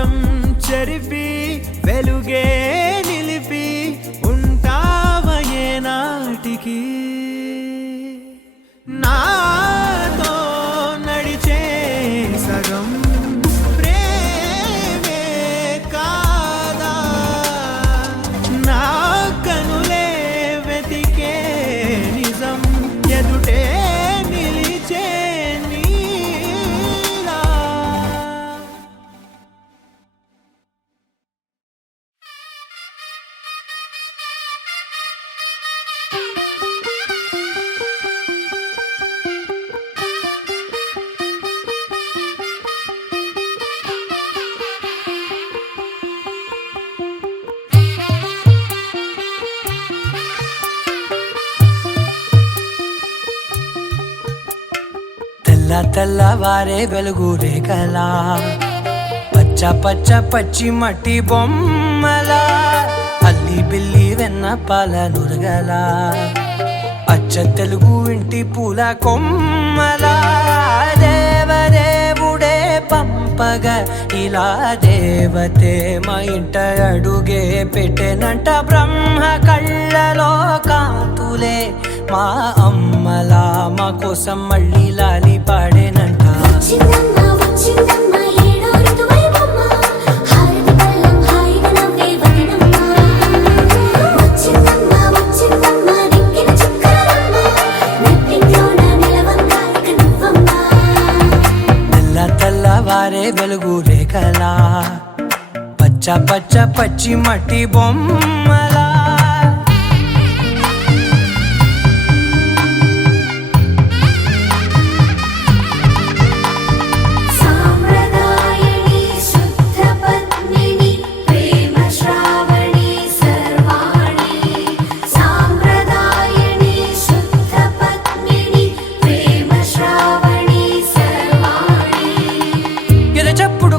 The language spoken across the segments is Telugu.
మౌఢ్యం చెరిపి వెలుగే నిలిపి ఉంటావయే నాటికి నాతో నడిచే సగం ప్రేమే కాదా నా కనులే వెతికే నిజం ఎదుటే నిలిచే నీలా తెల్లవారే వెలుగు రేఖలా పచ్చ పచ్చ పచ్చి మట్టి బొమ్మలా అల్లి బిల్లి వెన్న పాల నురగలా అచ్చ తెలుగు ఇంటి పూల కొమ్మలా దేవదేవుడే పంపగా ఇలా దేవతే మా ఇంట అడుగే పెట్టెనంట బ్రహ్మ కళ్ళలో కాంతులే మా అమ్మలా మా కోసం మళ్ళీ లాలి పాడేనంట తెల్లవారే వెలుగు రేఖలా పచ్చ పచ్చ పచ్చి మట్టి బొమ్మలా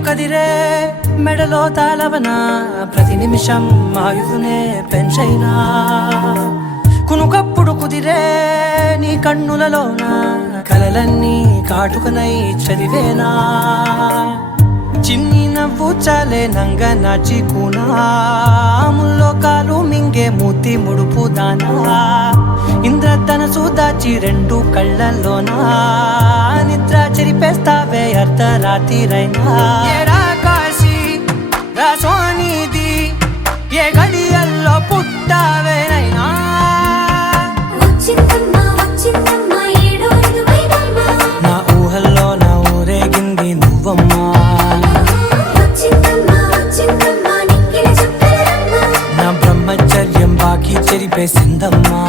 కదిరే మెడలో తాళవన ప్రతి నిమిషం ఆయువునే పెంచైనా కునుకప్పుడు కుదిరే నీ కన్నులలోన కలలన్నీ కాటుకనై చదివేనా చిన్ని నవ్వు చాలే నంగ నాచి కూనాముల్లో కాలు మింగే మూతి ముడుపు దానా ఇంద్రధనసు దాచి రెండు కళ్ళల్లోనా నిద్ర చెరిపేస్తావే అర్ధరాత్రిరైనా ఏరా కాశీ రాసోనిది ఏ గడియల్లో పుట్టావేనైనా నా ఊహల్లో నా ఊరేగింది నువ్వమ్మా నా బ్రహ్మచర్యం బాకీ చెరిపేసిందమ్మా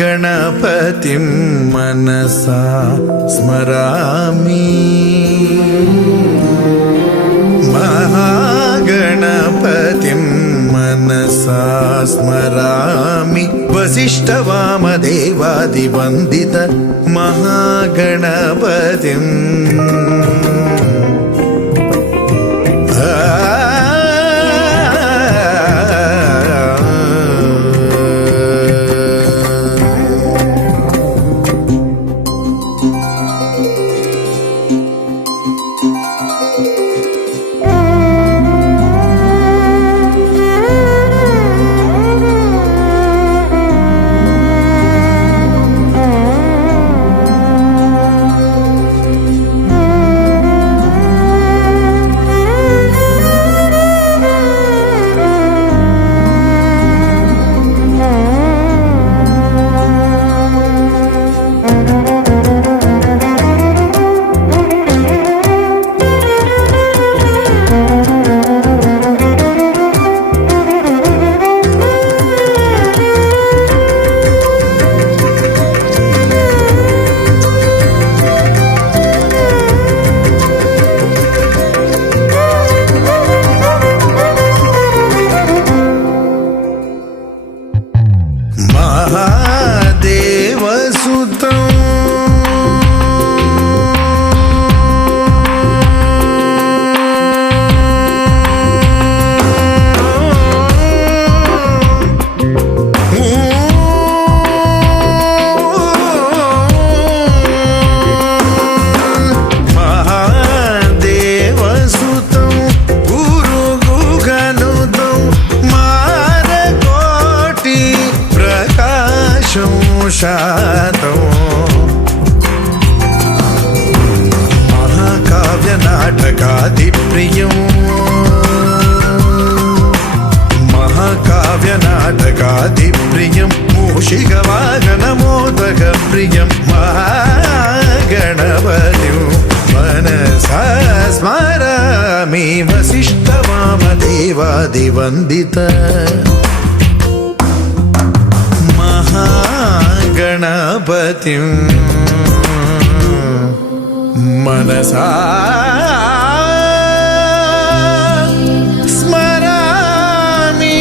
महागणपतिं मनसा स्मरामि महागणपतिं मनसा स्मरामि वसिष्ठवामदेवादिवन्दित महागणपतिम् శాతం మహాకావ్య నాటకాది ప్రియం మహాకావ్య నాటకాది ప్రియం మూషిక వాహన మోదక ప్రియం మహాగణపతిం మనసా స్మరామి వసిష్ఠ వామదేవాది వందిత గణపతిం మనసా స్మరామి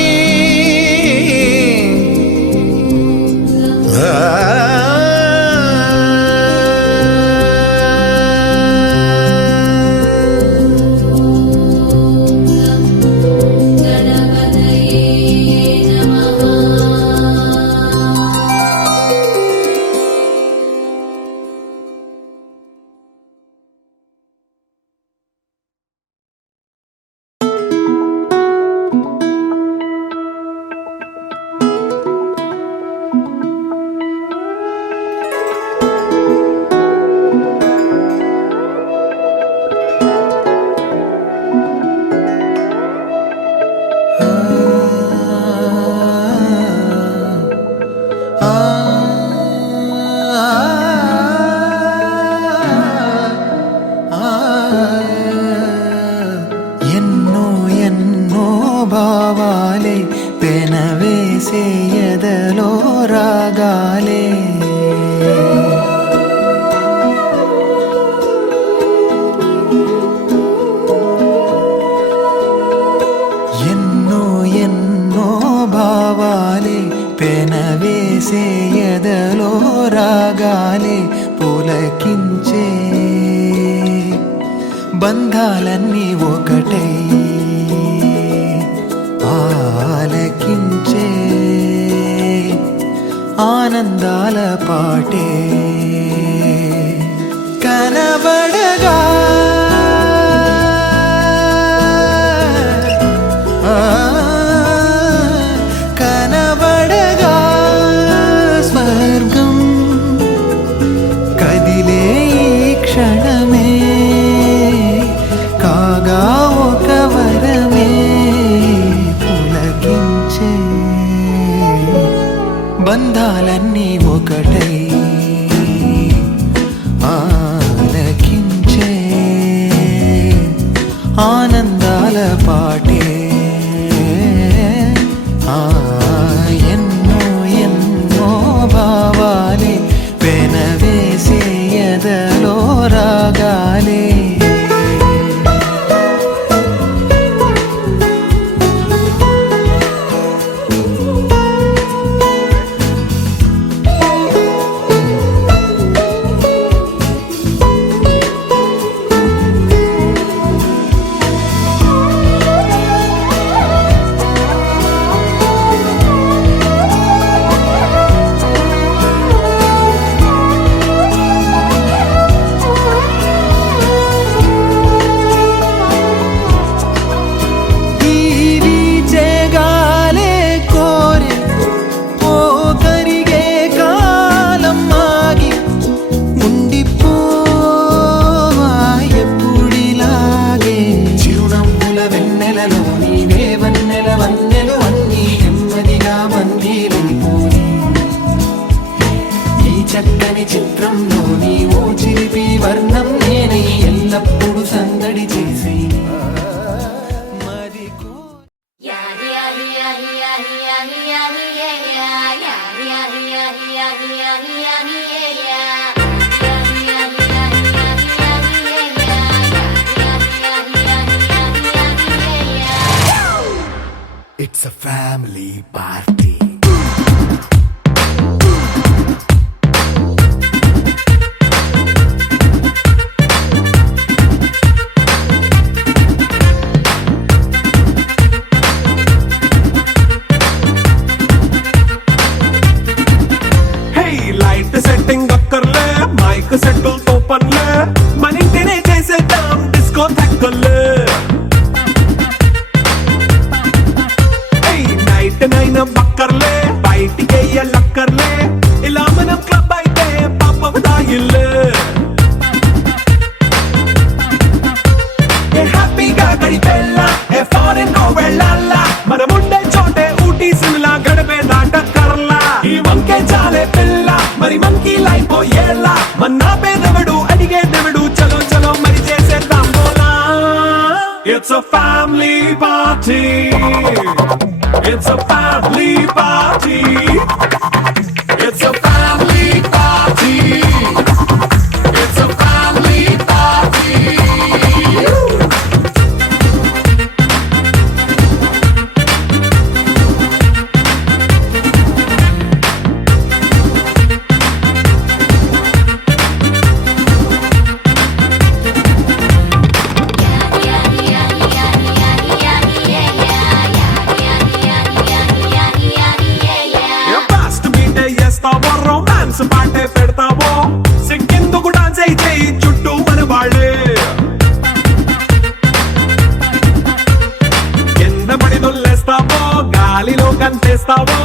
భావాలే పెనవేసే ఎదలో రాగాలే ఎన్నో ఎన్నో భావాలే పెనవేసే ఎదలో రాగాలే పులకించే బంధాలన్నీ ఒకటై ఆలకించే ఆనందాల పాటే కనబడగా కనబడగా స్వర్గం కదిలే ఈ క్షణమే కాగా ఒక వరమే పులకించే బంధాలన్నీ ఒకటై ఆలకించే ఆనందాల పాటే ఎన్నో ఎన్నో భావాలే పెనవేసే ఎదలో రాగాలే చక్కని చిత్రంలో నీవో చిలిపి వర్ణం నేనై ఎల్లప్పుడు సందడి చేసి It's a family party. సెట్టులతో పనులే మన ఇంటినే చేసేద్దాం డిస్కో థెక్కలే నైట్ నైన్ బక్కర్లే బయటికి లక్కర్లే ఇలా మనం క్లబ్ అయితే పాపం దాయిల్లే హ్యాపీగా గడిపెళ్ళ ఏ ఫారెన్ నో వెళ్ళాల మనం ఉండే చోటే ఊటీ సిమ్లా గడిపే దాటక్కర్లా ఈ వంకే చాలే పిల్ల మరి మంకీ లైఫ్ ఏళ్ళ మన్నా పేదవడు అడిగే దేవుడు చలో చలో మరి చేసేద్దాం బోలా it's a family party it's a family party it's a family party it's a family party romance పాటే పెడతావో సిగ్గెందుకు డాన్స్ అయితే చుట్టూ మన వాళ్ళే కింద పడి దొల్లేస్తావో గాలిలో కంటేస్తావో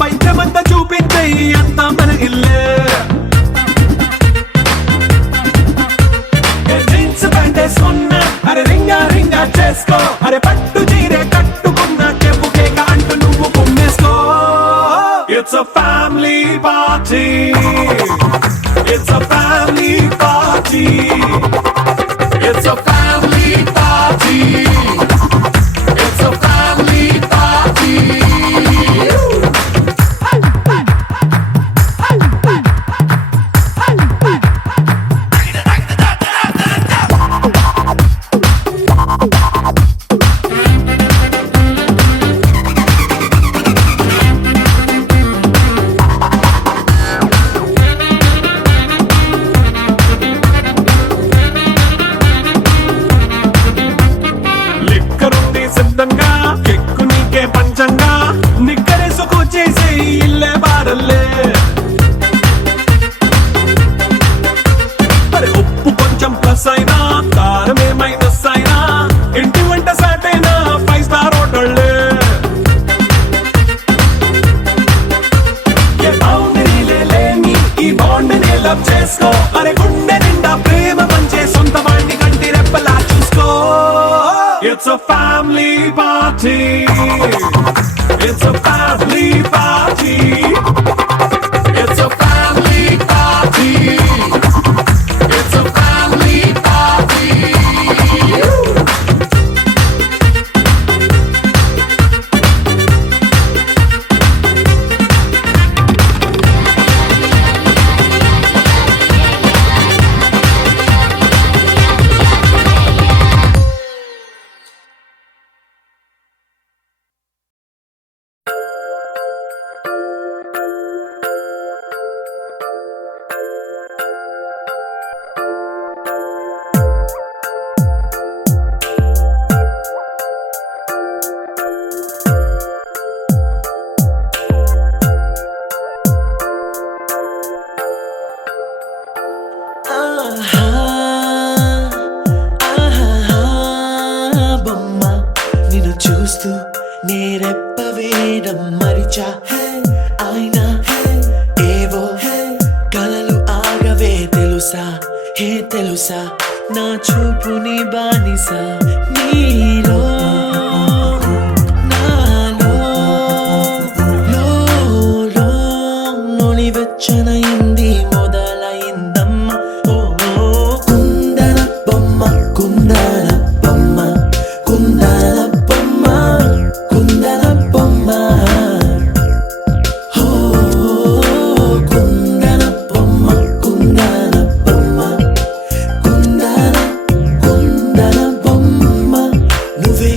పైద్యమంతా చూపించే అంతా మన ఇల్లే జీన్స్ ప్యాంటేసుకున్నా అరే రింగా రింగా చేసుకో అరే పట్టు చీరే కట్టుకున్న చెప్పు కేక అంటూ నువ్వు కుమ్మేసుకో It's a family party. It's a family party. It's a family party. It's a family party. సిద్ధంగా కెక్కు నీకే పంచంగా నిక్కరేసుకు చేసే ఇల్లే బారల్లే మరి ఉప్పు కొంచెం ప్లస్ అయినా కారమే మైనస్ అయినా ఇంటి వంట సాటైనా 5 స్టార్ హోటళ్ళే ఏ బౌండరీలే లేని ఈ బాండ్ ని లవ్ చేసుకో అరే గుండె నిండా ప్రేమ పంచే సొంత వాడిని కంటి రెప్పలా చూసుకో It's a family party. It's a family party. It's a family party. It's a family party. చూస్తూ నేరెప్ప వేయడం మరిచా అయినా ఏవో కలలు ఆగవే తెలుసా హే తెలుసా నా చూపుని బానిసా నీలో నాలో లో నొలివెచ్చనైంది మొదలైందమ్మ ఓ కుందన బొమ్మ కుందన బొమ్మ కుందన బొమ్మ కుందన బొమ్మ ఓ కుందన బొమ్మ కుందన బొమ్మ కుందన బొమ్మ నువ్వే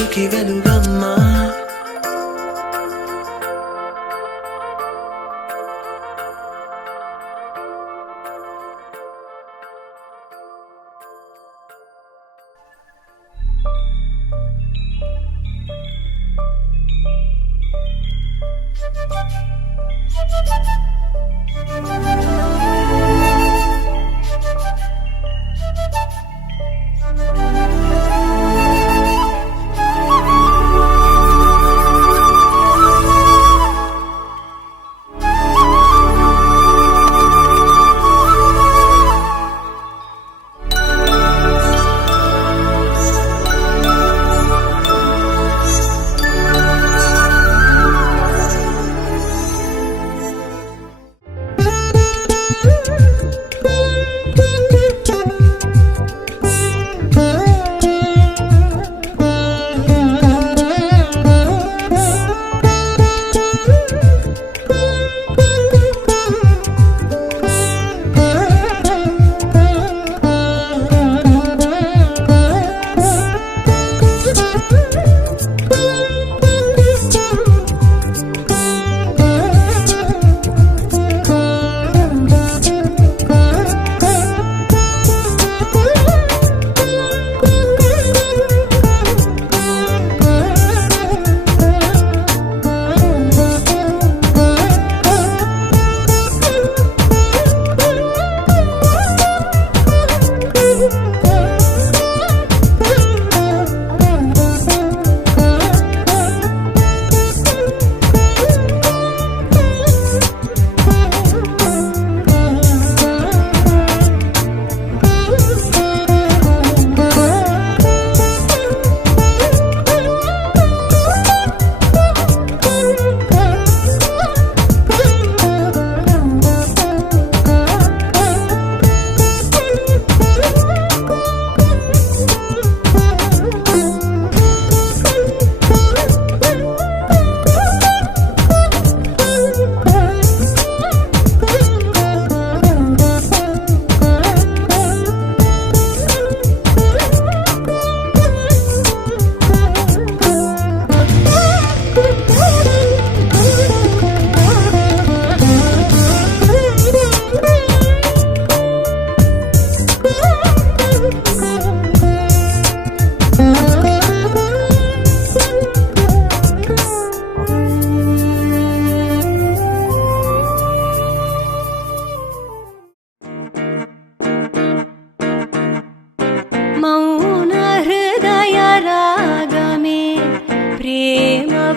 మనసుకి వెలుగమ్మా.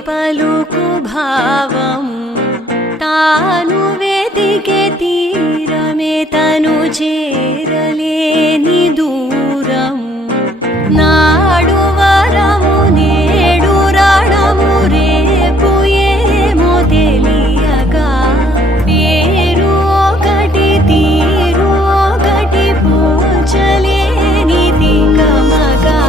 పలుకు భావము తాను వెతికే తీరమే తను చేరలేని దూరము నాడు వరము నేడు రణము రేపు ఏమో తెలియక పేరు ఒకటి తీరు ఒకటి పోల్చలేని తికమగా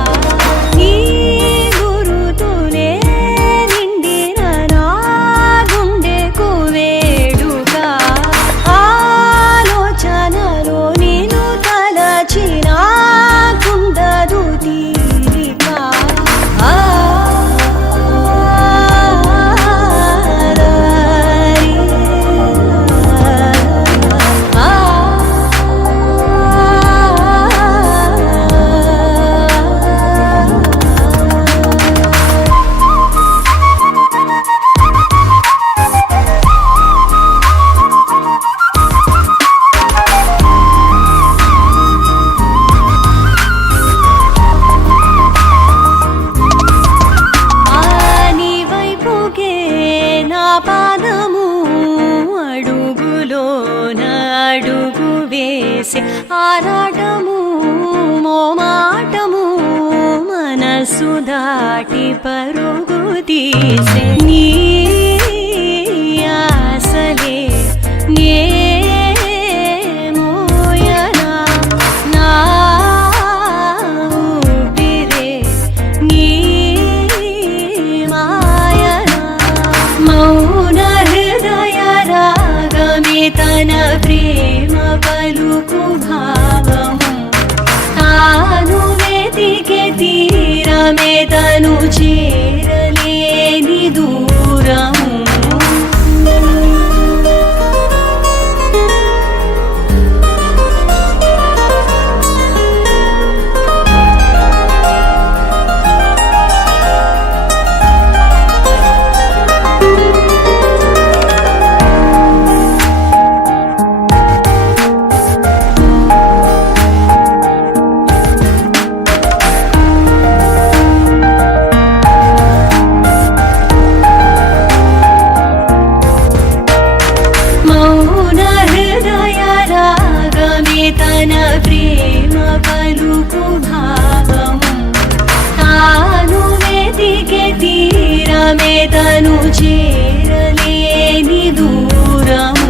ఆరాటము మోమాటము మనసు దాటి పరుగు తీసే నీ ఆసలే నే మోయనా నా ఊపిరే నీ మాయనా మౌన హృదయ రాగమే తన ప్రేమ పలుకు భావము తాను వెతికే తీరమే తీరమే తను చేరలేని దూరము మౌన హృదయ రాగమే తన ప్రేమ పలుకు భావము తాను వెతికే తీరమే తను చేరలేని దూరము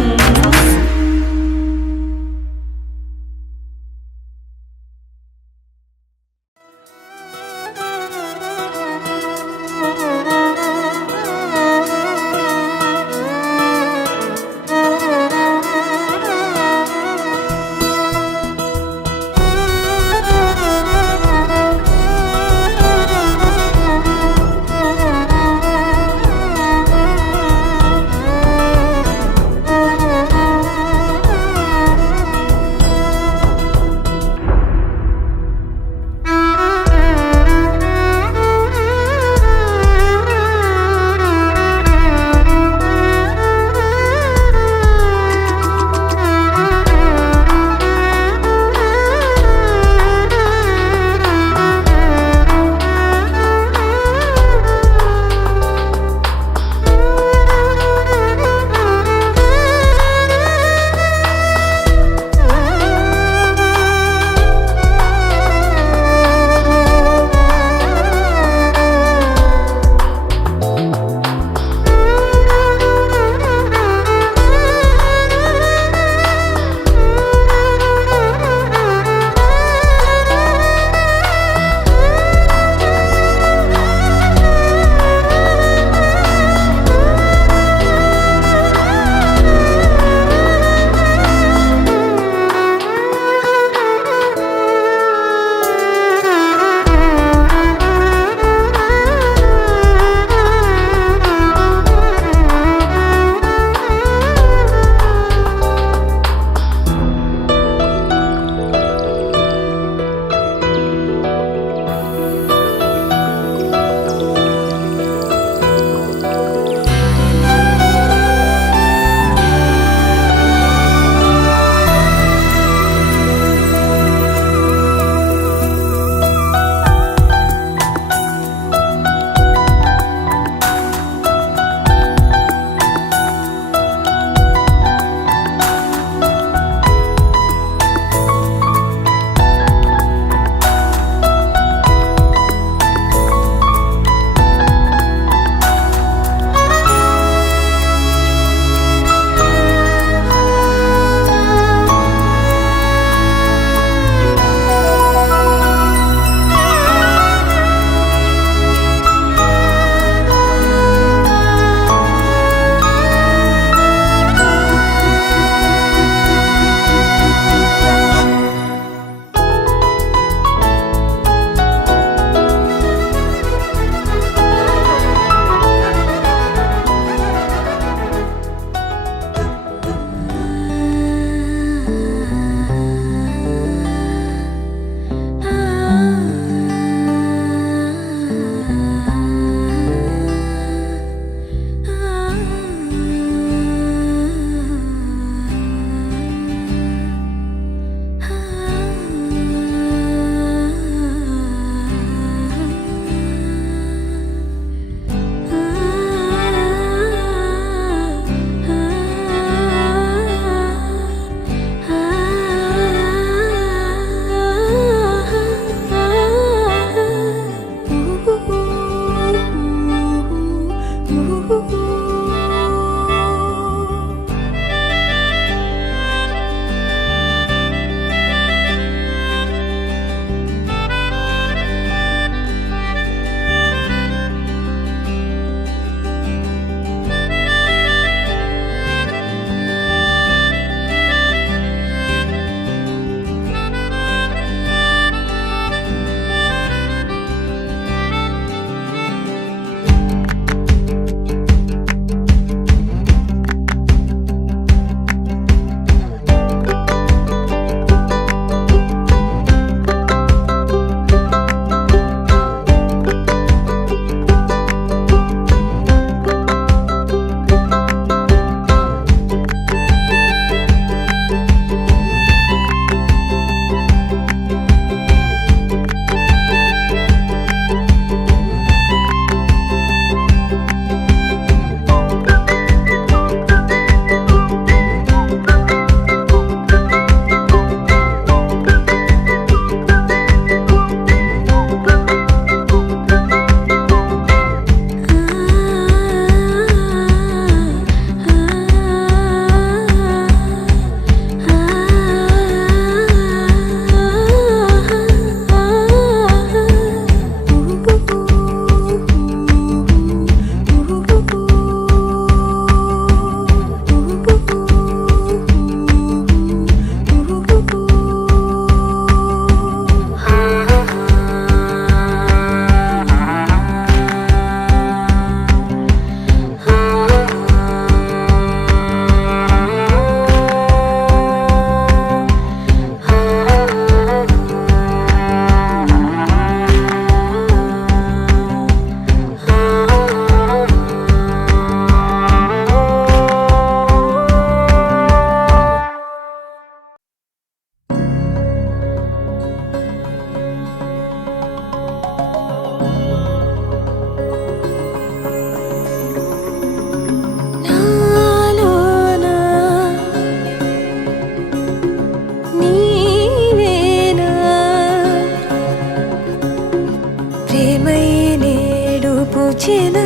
పూచేనా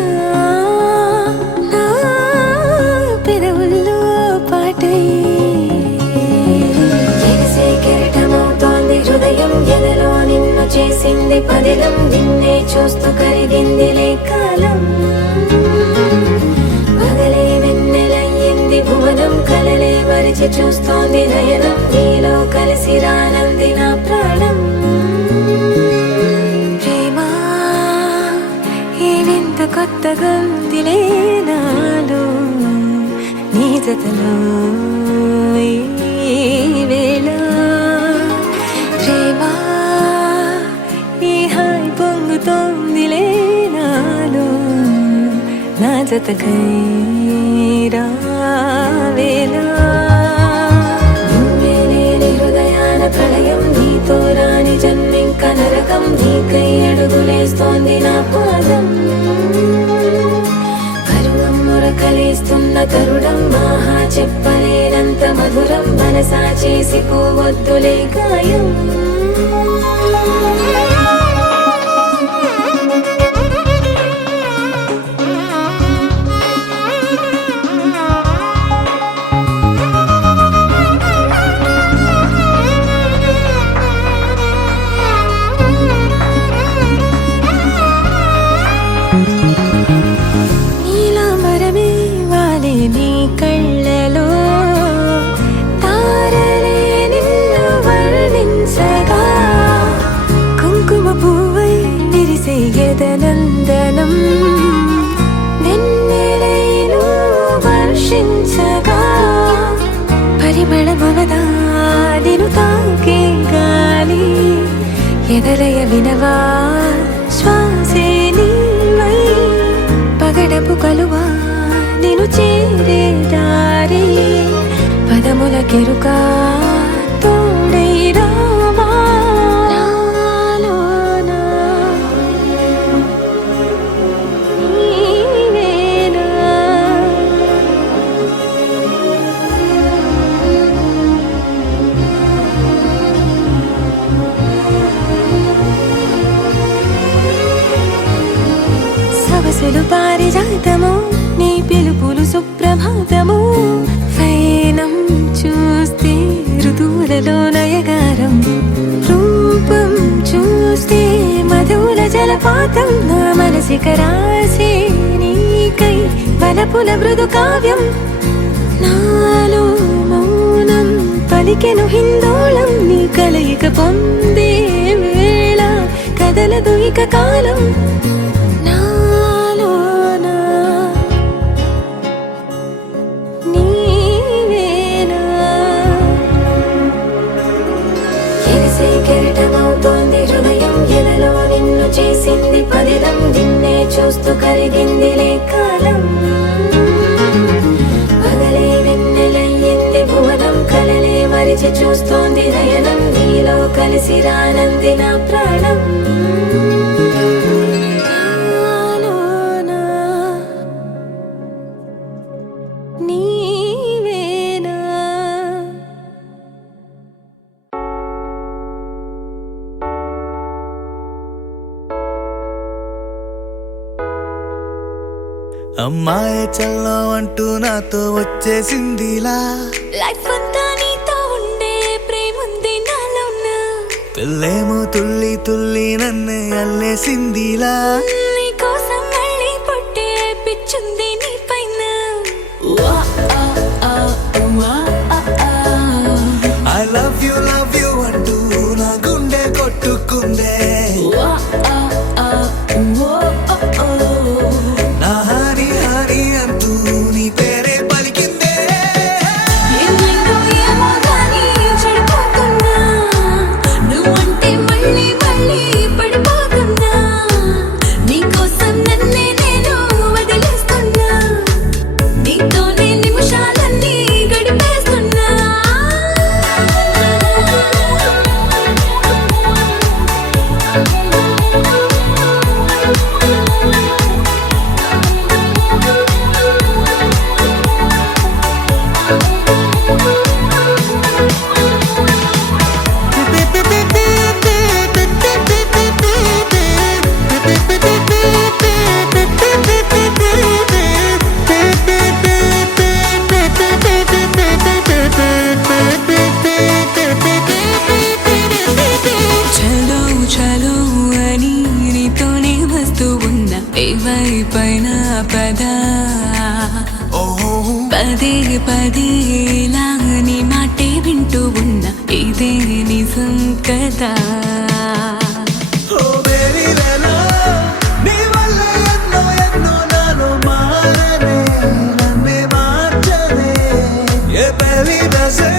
నా పెదవుల్లో పాటై ఎగసే కెరటమవుతోంది హృదయం ఎదలో నిన్ను చేసింది పదిలం నిన్నే చూస్తూ కరిగిందిలే కాలం పగలే వెన్నెలయ్యింది భువనం కలలే మరిచి చూస్తోంది నయనం నీలో కలిసి రానంది నా ప్రాణం ప్రేమ ఏవింత కొత్తగా ఉందిలే నాలో నీ జతలో ఈ వేళ ప్రేమ ఈ హాయి పొంగుతోందిలే నాలో నా జతకై రావేలా నువ్వే లేని హృదయాన ప్రళయం నీతో రాని జన్మింక నరకం నీకై అడుగులేస్తోంది నా పాదం పరువం మురకలేస్తున్న తరుణం ఆహా చెప్పలేనంత మధురం మనసా చేసి పోవద్దులే గాయం నీలాంబరమే వాలే నీ కళ్ళలో తారలే నిన్ను వర్ణించగా కుంకుమ పువ్వై విరిసే ఎదనందనం వెన్నెలైను వర్షించగా పరిమళమవదా నిను తాకే గాలి ఎదలయ వినవా శ్వాసే నీవై పగడపు కలువా నిను చేరే దారి పదముల కెరుకా తోడై రావా నాలోనా నీవేనా సవసులు పారిజాతము నీ పిలుపులు సుప్రభాతము ఫైనం చూస్తే ఋతువులలో నయగారం రూపం చూస్తే మధుల జలపాతం నా మనసిక రాసే నీకై వలపుల మృదు కావ్యం నాలో మౌనం పలికెను హిందోళం నీ కలయిక పొందే వేళ కదలదు ఇక కాలం నాలోనా నీవేనా ఎగసే కెరటమవుతోంది హృదయం ఎదలో నిన్ను చేసింది పదిలం నిన్నే చూస్తూ కరిగిందిలే కాలం పగలే వెన్నెలయ్యింది భువనం కలలే మరిచి చూస్తోంది నయనం నీలో కలిసి రానంది నా ప్రాణం నాలోనా నీవేనా అమ్మాయి చల్లో అంటూ నాతో వచ్చేసిందిలా లైఫ్ అంతా నీతో ఉండే ప్రేముంది నాలోనా పిల్లేమో తుల్లి తుల్లి నన్ను అల్లేసిందిలా నీ కోసం మళ్ళీ పుట్టే పిచ్చుంది నీ పైన ఐ లవ్ యూ అంటూ నా గుండె కొట్టుకుందే నా హరి హరి అంటూ నీ పేరే పలికిందే ఏమైందో ఏమో గానీ చెడిపోతున్నా నువ్వంటే మళ్ళీ మళ్ళీ పడిపోతున్నా నీ పైన పద పదే పదే లాని మాటే వింటూ ఉన్న ఇదే నిజం కదా ఓ బేబీ వేలా నీ వల్ల ఎన్నో ఎన్నో నాలో మారనే నన్నే మార్చనే ఏ బేబీ బసే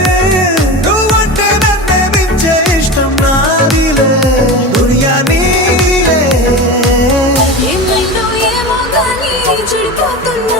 నువ్వంటే నన్నే మించే ఇష్టం నాదిలే దునియా నీలే ఏమైందో ఏమో కానీ చెడిపోతున్నా